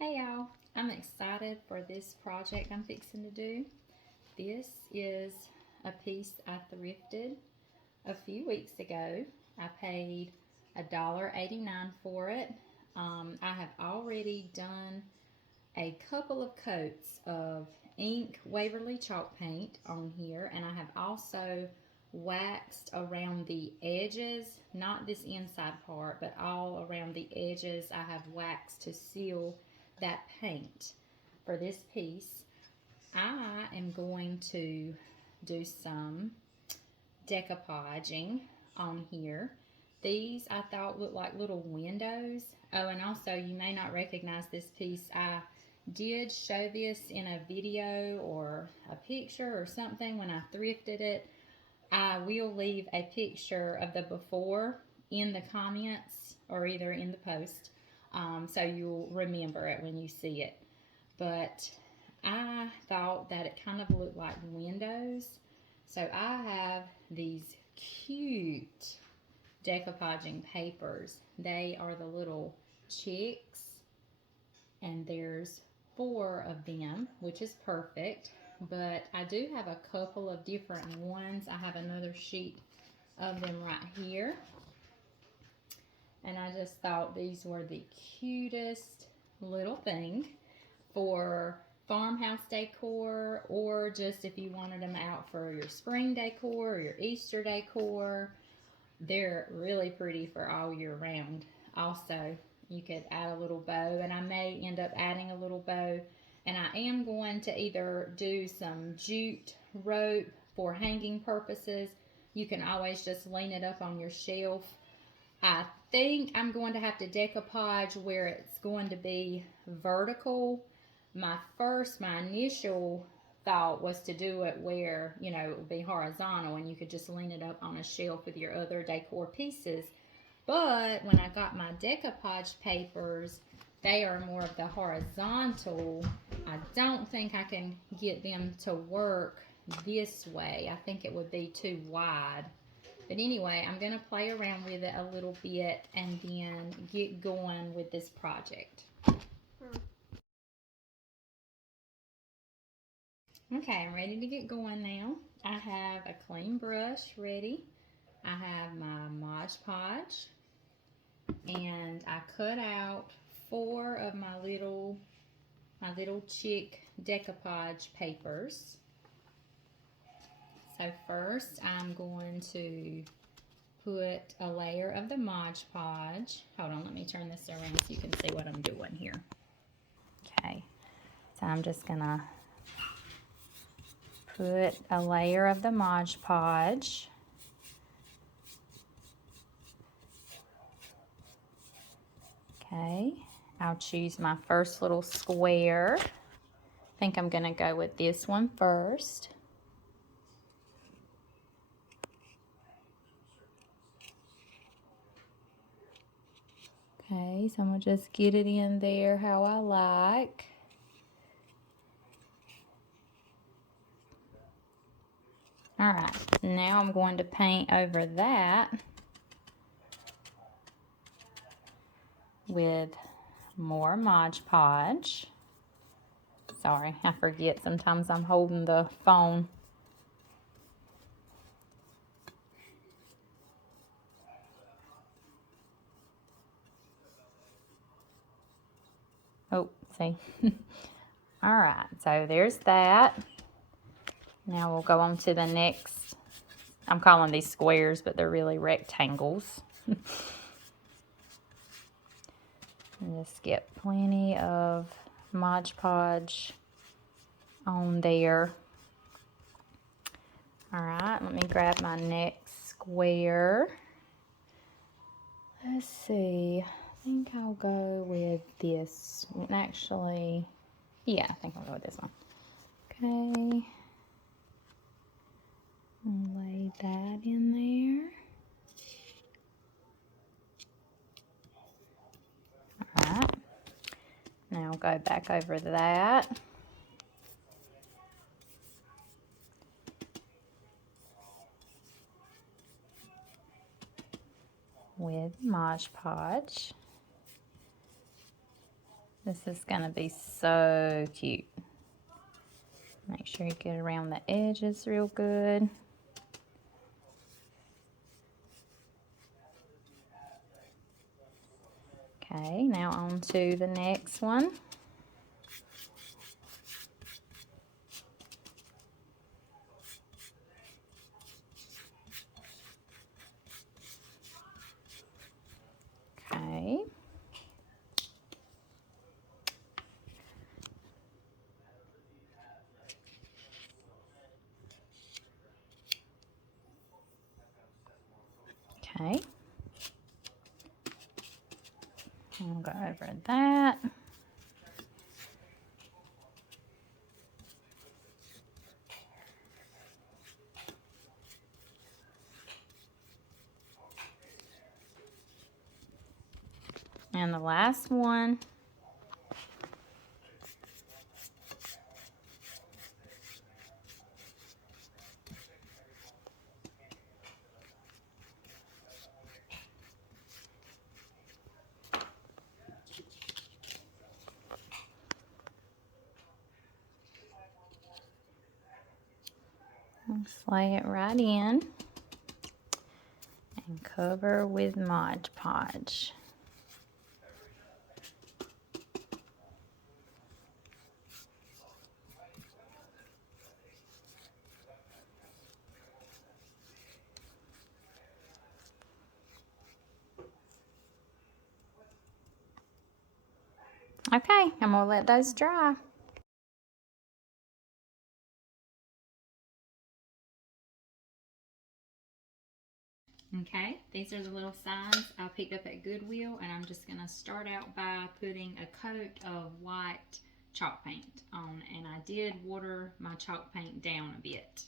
Hey y'all, I'm excited for this project I'm fixing to do. This is a piece I thrifted a few weeks ago. I paid $1.89 for it. I have already done a couple of coats of ink Waverly chalk paint on here, and I have also waxed around the edges, not this inside part, but all around the edges. I have waxed to seal that paint for this piece. I am going to do some decoupaging on here. These I thought looked like little windows. Oh, and also you may not recognize this piece. I did show this in a video or a picture or something when I thrifted it. I will leave a picture of the before in the comments or either in the post, so you'll remember it when you see it. But I thought that it kind of looked like windows. So I have these cute decoupaging papers. They are the little chicks, and there's 4 of them, which is perfect. But I do have a couple of different ones. I have another sheet of them right here. And I just thought these were the cutest little thing for farmhouse decor, or just if you wanted them out for your spring decor or your Easter decor. They're really pretty for all year round. Also, you could add a little bow, and I may end up adding a little bow. And I am going to either do some jute rope for hanging purposes. You can always just lean it up on your shelf. I think I'm going to have to decoupage where it's going to be vertical. My initial thought was to do it where, it would be horizontal and you could just lean it up on a shelf with your other decor pieces. But when I got my decoupage papers, they are more of the horizontal. I don't think I can get them to work this way. I think it would be too wide. But anyway, I'm going to play around with it a little bit and then get going with this project. Okay, I'm ready to get going now. I have a clean brush ready. I have my Mod Podge, and I cut out 4 of my little chick decoupage papers. So first I'm going to put a layer of the Mod Podge. Hold on, let me turn this around so you can see what I'm doing here. Okay, so I'm just gonna put a layer of the Mod Podge. Okay, I'll choose my first little square. I think I'm gonna go with this one first. Okay, so I'm gonna just get it in there how I like. All right, now I'm going to paint over that with more Mod Podge. Sorry, I forget. Sometimes I'm holding the phone. Oh, see. All right, so there's that. Now we'll go on to the next. I'm calling these squares, but they're really rectangles. And just get plenty of Mod Podge on there. All right, let me grab my next square. Let's see. I think I'll go with this. Actually, yeah, I think I'll go with this one. Okay. I'll lay that in there. Alright. Now go back over that. With Mod Podge. This is going to be so cute. Make sure you get around the edges real good. Okay, now on to the next one. Okay. Okay. I'll go over that. And the last one. Just lay it right in and cover with Mod Podge. Okay, I'm gonna let those dry. Okay, these are the little signs I picked up at Goodwill, and I'm just gonna start out by putting a coat of white chalk paint on, and I did water my chalk paint down a bit.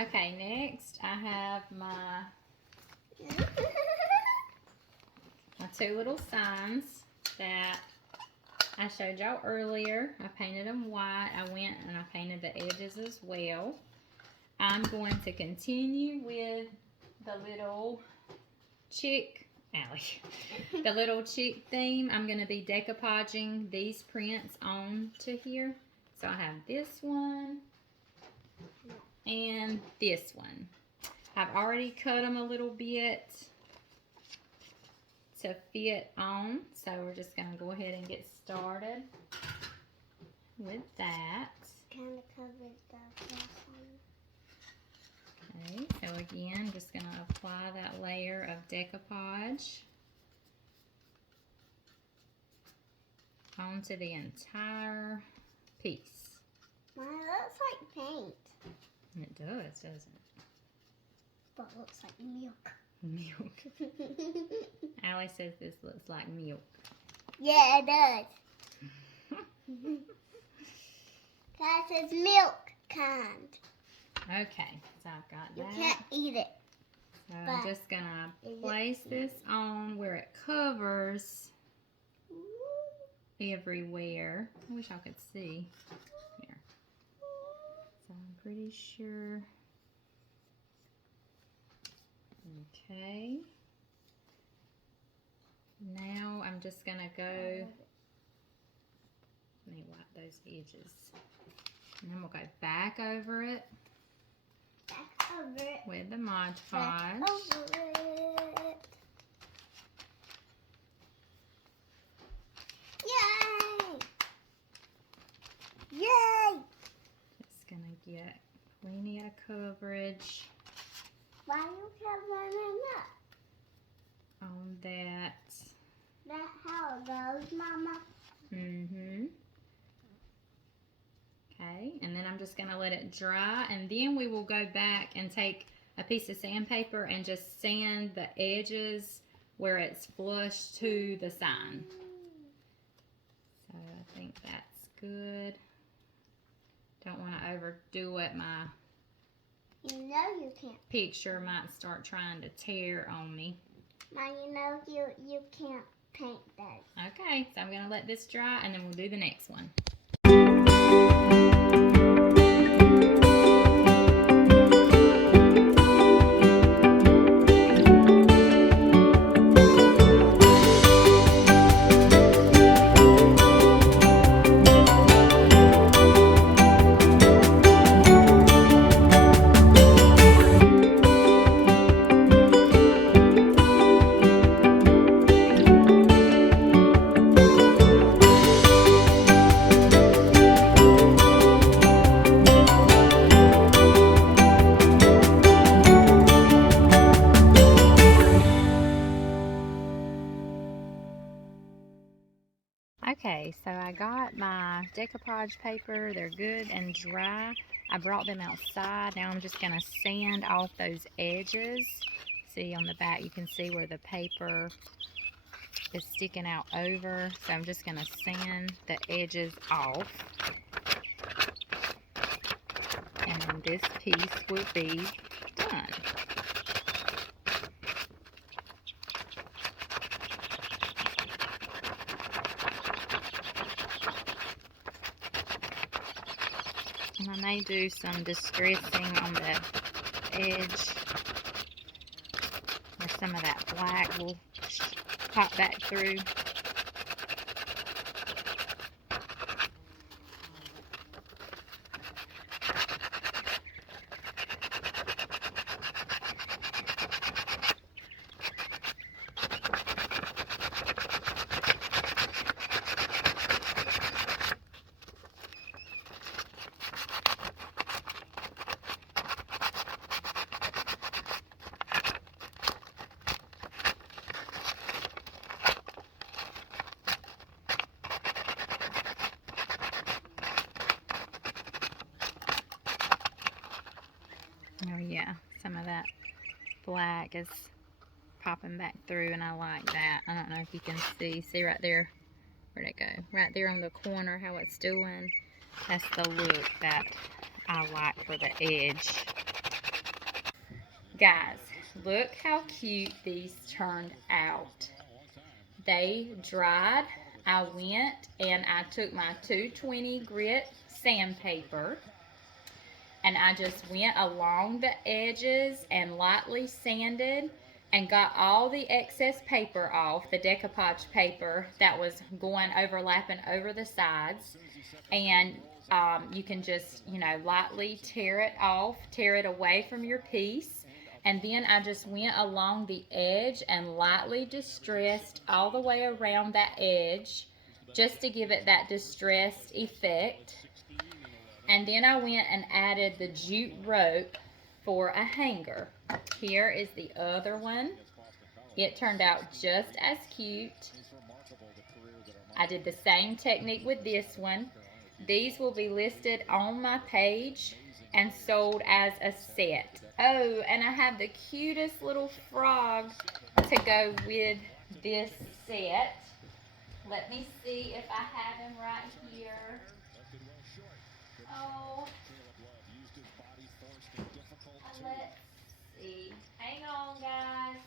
Okay, next I have my two little signs that I showed y'all earlier. I painted them white. I went and I painted the edges as well. I'm going to continue with the little chick, Allie, the little chick theme. I'm going to be decoupaging these prints onto here. So I have this one and this one. I've already cut them a little bit to fit on, so we're just going to go ahead and get started with that. Kind of covered the first one. Okay, so again, just going to apply that layer of decoupage onto the entire piece. Mine looks like paint. It does, doesn't it? But it looks like milk. Milk. Allie says this looks like milk. Yeah, it does. That says milk kind. Okay, so I've got You that. can't eat it. So I'm just going to place this on where it covers everywhere. I wish I could see. Here. So I'm pretty sure. Okay. Now I'm just going to go. Let me wipe those edges. And then we'll go back over it. Back over it. With the Mod Back Podge. over it. it dry, and then we will go back and take a piece of sandpaper and just sand the edges where it's flush to the sign. So I think that's good. Don't want to overdo it. My you can't. Picture might start trying to tear on me. Mom, you can't paint that. Okay, so I'm going to let this dry and then we'll do the next one. Okay, so I got my decoupage paper. They're good and dry. I brought them outside. Now I'm just going to sand off those edges. See on the back you can see where the paper is sticking out over. So I'm just going to sand the edges off. And then this piece will be done. And I may do some distressing on the edge where some of that black will pop back through. Oh yeah, some of that black is popping back through and I like that. I don't know if you can see right there, where'd it go? Right there on the corner how it's doing. That's the look that I like for the edge. Guys, look how cute these turned out. They dried. I went and I took my 220 grit sandpaper and I just went along the edges and lightly sanded and got all the excess paper off, the decoupage paper that was going overlapping over the sides. And you can just, lightly tear it off, tear it away from your piece. And then I just went along the edge and lightly distressed all the way around that edge just to give it that distressed effect. And then I went and added the jute rope for a hanger. Here is the other one. It turned out just as cute. I did the same technique with this one. These will be listed on my page and sold as a set. Oh, and I have the cutest little frog to go with this set. Let me see if I have him right here. Oh, let's see. Hang on, guys.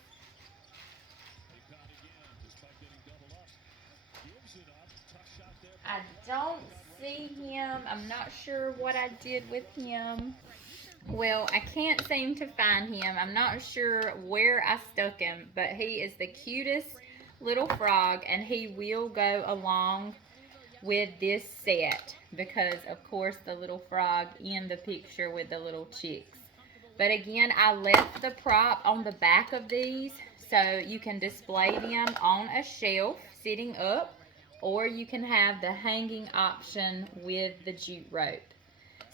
I don't see him. I'm not sure what I did with him. Well, I can't seem to find him. I'm not sure where I stuck him, but he is the cutest little frog, and he will go along with this set because, of course, the little frog in the picture with the little chicks. But again, I left the prop on the back of these so you can display them on a shelf sitting up, or you can have the hanging option with the jute rope.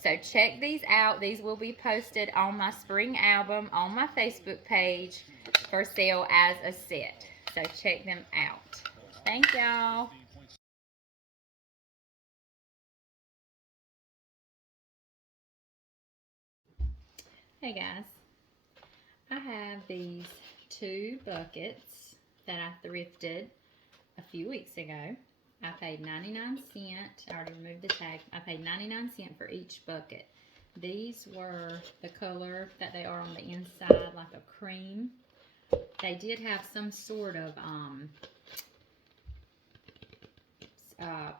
So check these out. These will be posted on my spring album on my Facebook page for sale as a set. So check them out. Thank y'all. Hey guys, I have these 2 buckets that I thrifted a few weeks ago. I paid 99 cents. I already removed the tag. I paid 99 cents for each bucket. These were the color that they are on the inside, like a cream. They did have some sort of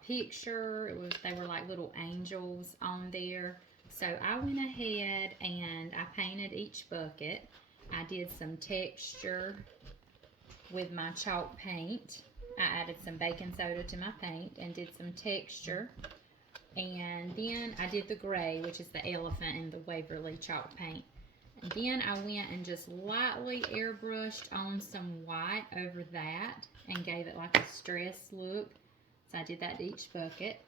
picture. They were like little angels on there. So I went ahead and I painted each bucket. I did some texture with my chalk paint. I added some baking soda to my paint and did some texture. And then I did the gray, which is the elephant in the Waverly chalk paint. And then I went and just lightly airbrushed on some white over that and gave it like a stress look. So I did that to each bucket.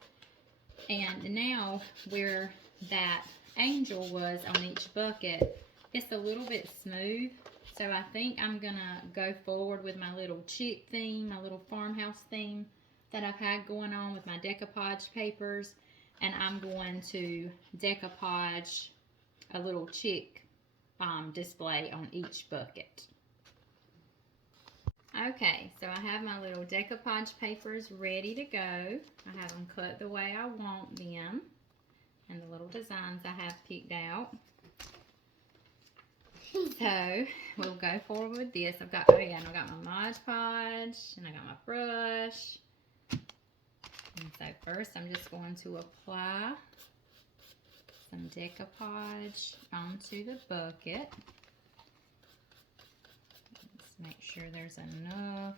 And now where that angel was on each bucket, it's a little bit smooth. So I think I'm gonna go forward with my little chick theme, my little farmhouse theme that I've had going on with my decoupage papers. And I'm going to decoupage a little chick display on each bucket. Okay, so I have my little decoupage papers ready to go. I have them cut the way I want them, and the little designs I have picked out. So we'll go forward with this. I've got, oh yeah, and I've got my Mod Podge, and I got my brush. And so first I'm just going to apply some decoupage onto the bucket. Let's make sure there's enough.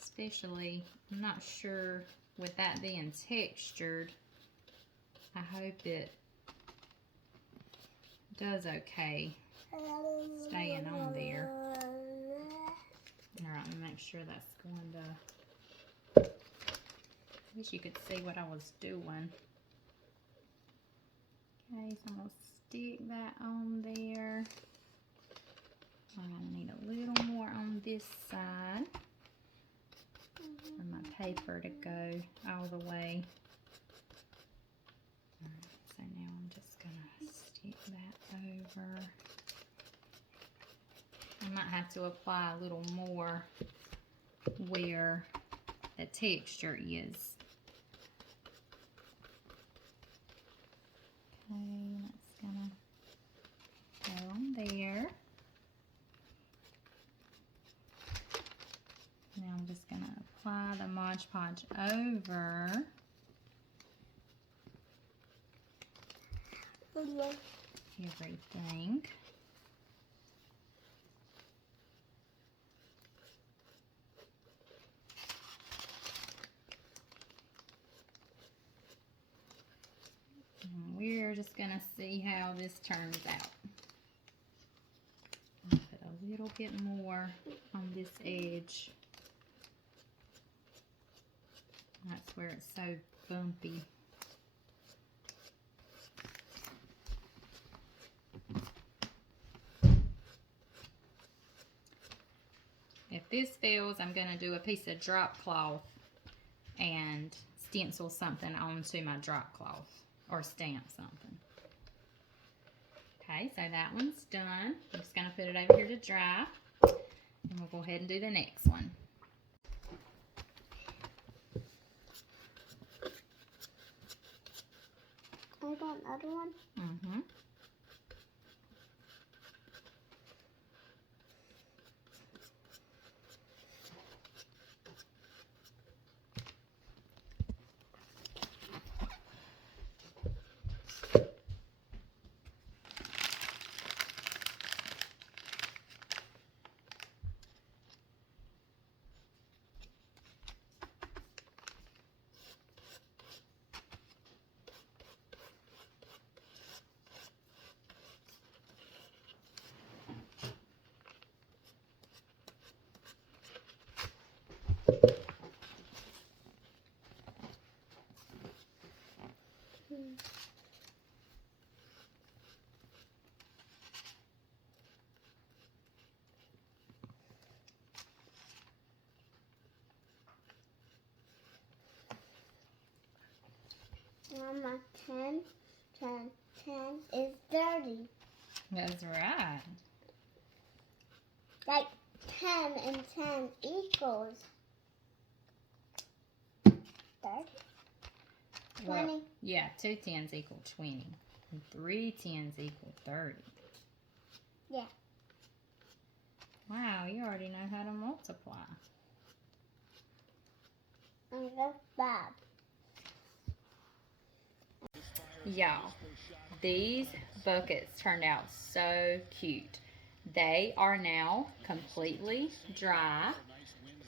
Especially, I'm not sure with that being textured, I hope it does okay staying on there. Alright, let me make sure that's going to, I wish you could see what I was doing. Okay, so I'm going to stick that on there. I'm going to need a little more on this side for my paper to go all the way. Alright, so now I'm just going to stick that over. I might have to apply a little more where the texture is. Okay, that's gonna go on there. Now I'm just gonna apply the Mod Podge over everything. And we're just gonna see how this turns out. I'll put a little bit more on this edge. That's where it's so bumpy. If this fails, I'm going to do a piece of drop cloth and stencil something onto my drop cloth or stamp something. Okay, so that one's done. I'm just going to put it over here to dry, and we'll go ahead and do the next one. I got another one. Mm-hmm. Mama, 10, 10, 10 is 30. That's right. Like 10 and 10 equals 30. 20. Well, yeah, 2 10s equal 20. And 3 10s equal 30. Yeah. Wow, you already know how to multiply. And that's bad. Y'all, these buckets turned out so cute. They are now completely dry.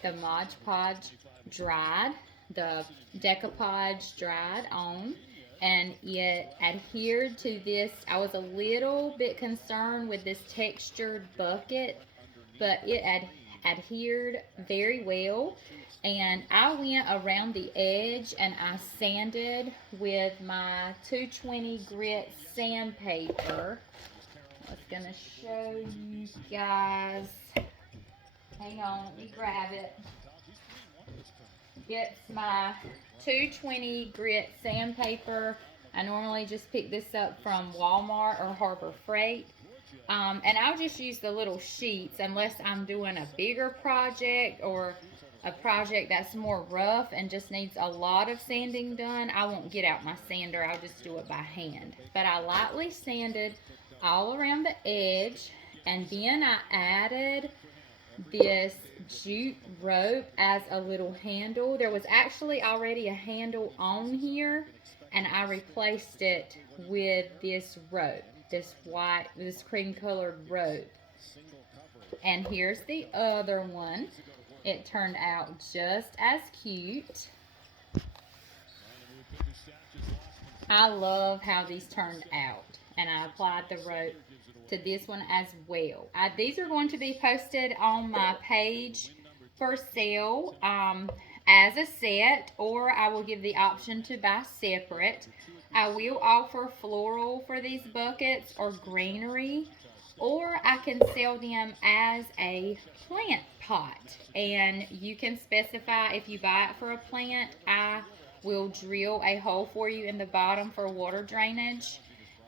The Mod Podge dried. The Decoupage dried on. And it adhered to this. I was a little bit concerned with this textured bucket, but it adhered very well. And I went around the edge and I sanded with my 220 grit sandpaper. I was going to show you guys. Hang on, let me grab it. It's my 220 grit sandpaper. I normally just pick this up from Walmart or Harbor Freight. And I'll just use the little sheets unless I'm doing a bigger project or a project that's more rough and just needs a lot of sanding done. I won't get out my sander. I'll just do it by hand. But I lightly sanded all around the edge, and then I added this jute rope as a little handle. There was actually already a handle on here, and I replaced it with this rope, this cream colored rope. And here's the other one. It turned out just as cute. I love how these turned out, and I applied the rope to this one as well. These are going to be posted on my page for sale as a set, or I will give the option to buy separate. I will offer floral for these buckets or greenery, or I can sell them as a plant pot. And you can specify if you buy it for a plant, I will drill a hole for you in the bottom for water drainage.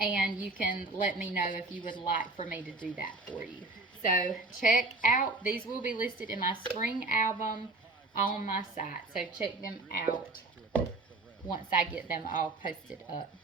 And you can let me know if you would like for me to do that for you. So check out, these will be listed in my spring album on my site. So check them out once I get them all posted up.